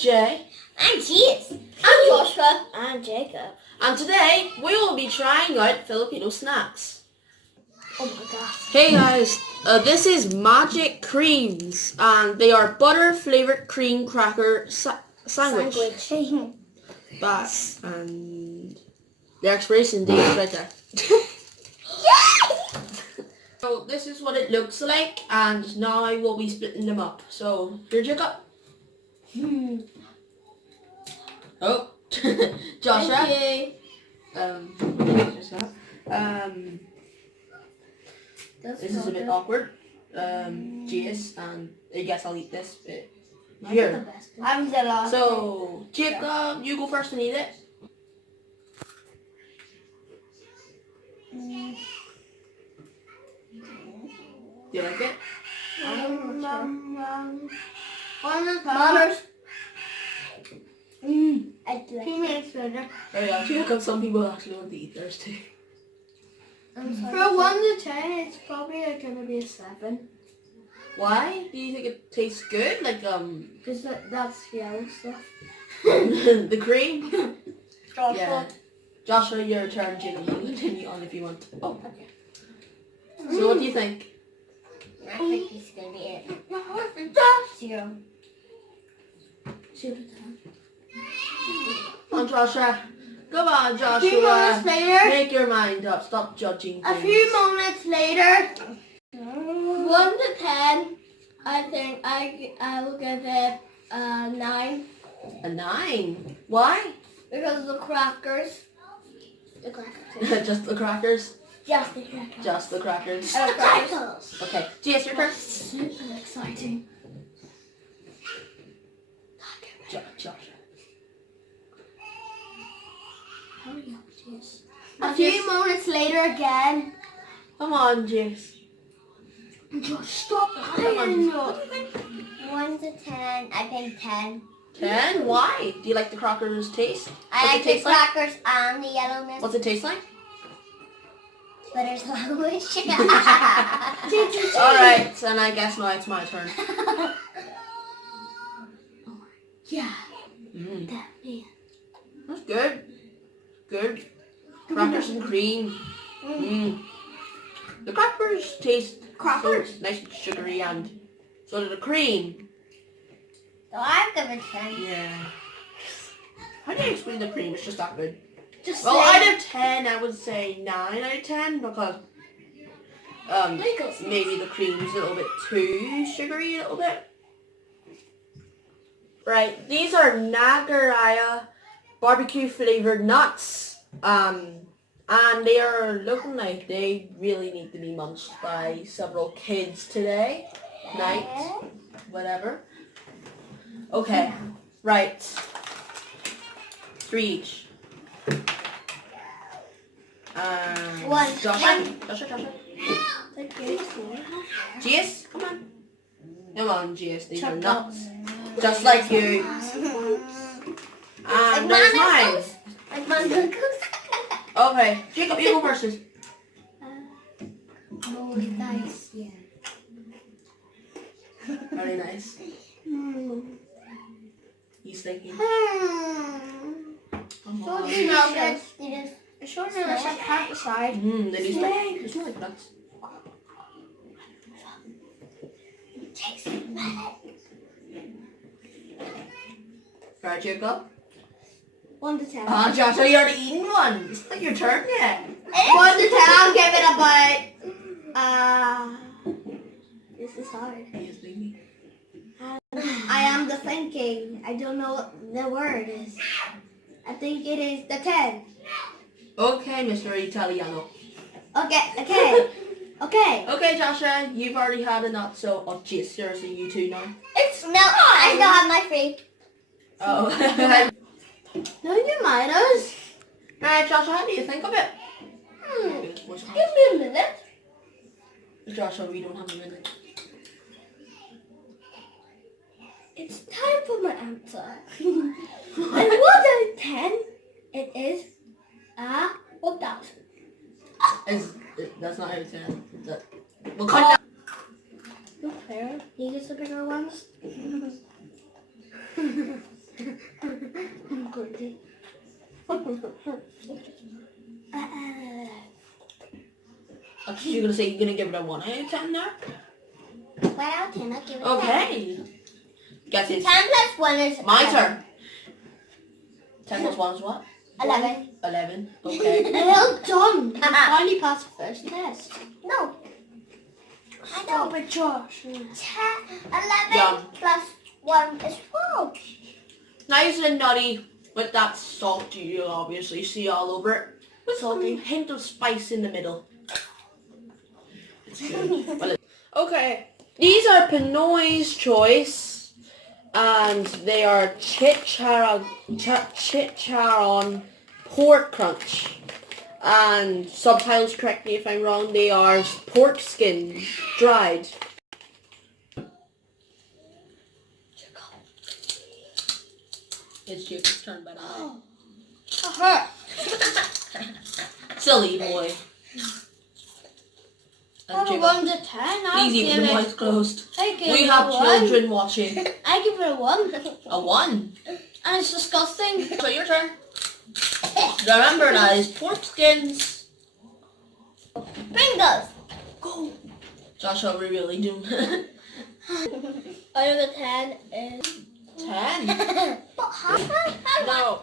is Jay. I'm Jess. I'm Joshua. I'm Jacob. And today we will be trying out Filipino snacks. Oh my gosh. Hey guys, this is Magic Creams, and they are butter flavored cream cracker sandwich. But and the expiration date is right there. So this is what it looks like, and now I will be splitting them up. So here, Jacob. Oh, Joshua. Thank Just that. This is a bit awkward. Jace, and I guess I'll eat this bit. Here. I'm the last. So, Jacob, you go first and eat it. Do you like it? Manners. I do. 2 minutes later. Oh yeah, Jacob, some people actually want to eat theirs too. For 1 to 10, it's probably gonna be a 7. Why? Do you think it tastes good? Like, Because that's yellow stuff. the cream? Joshua. Yeah. Joshua, your turn, Jacob. You can continue on if you want. Oh, okay. So what do you think? I think this is gonna be it. 0. 0 to 10. Come on, Joshua. Come on, A Joshua. few moments later. Make your mind up. Stop judging A things. few moments later. 1 to 10. I think I will give it a 9. A 9. Why? Because of the crackers. The crackers. Just the crackers. Just the crackers. Just the crackers. The crackers. Okay. Jess, your turn. Super exciting. Joshua. Hurry up, Jess. A few moments later again. Come on, Jess. Just stop Come on, lying. Jess. 1 to 10. I think 10. 10? Why? Do you like the crackers taste? I What's like it the taste like? crackers and the yellowness. What's it taste like? Butter's language. Alright, and I guess now it's my turn. Yeah. Mm. That man. That's good. Good. Crackers and cream. Mm. The crackers taste Crackers? so nice and sugary, and so did the cream. So I'm giving 10. Yeah. How do you explain the cream? It's just that good. Just Well, say out of 10, I would say 9 out of 10 because maybe the cream's a little bit too sugary, a little bit. Right, these are Nagaraya barbecue flavored nuts, and they are looking like they really need to be munched by several kids today, night, whatever. Okay, right, 3 each. One. Joshua. Thank you. Jace, come on. Come on, Jace, these are nuts. Just like you. And there's mine. Like mine. Okay, Jacob, you go first. Oh, nice. Yeah. Very nice. He's thinking. Come So on. you know that it shows the half the side. They smell like nuts. Takes a minute. Right, Jacob. 1 to 10. Joshua, you already eaten one. It's not your turn yet. 1 to 10, I'll give it a bite. This is hard. Yes, baby. I am the thinking. I don't know what the word is. I think it is the 10. Okay, Mr. Italiano. Okay. Okay, Joshua, you've already had a nut, so jeez, seriously, you two now. It's no. I still have my free. Oh. No, you might us. Alright, Joshua, how do you think of it? Give me a minute. Joshua, we don't have a minute. It's time for my answer. And 1 to 10, it is 1,000. That's not how you say it. We'll cut down. No fair. He gets the bigger ones. You're gonna say you're gonna give it a 1 out of 10 there? 1 out of 10, I'll give it 10. Okay. Guess it's 10 plus 1 is my 11. turn. 10 plus 1 is what? 11. 11. Okay. Well done. You finally passed the first test. No. I Stop know. it, Josh. 11 Yum. plus 1 is 12. Nice and nutty with that salt you obviously see all over it. With a hint of spice in the middle. It's good. Well, okay. These are Pinoy's choice. And they are chitcharon pork crunch. And subtitles, correct me if I'm wrong, they are pork skins dried. It's Jacob's turn, by the way. Silly boy. And Jacob, 1 to 10. I'll please give keep your it. eyes closed. I give We it have a 1. children watching. I give it a 1. A 1. And it's disgusting. So your turn. Remember that is pork skins. Pringles. Go. Josh, are we really doing? Out of 10 is 10. But how No.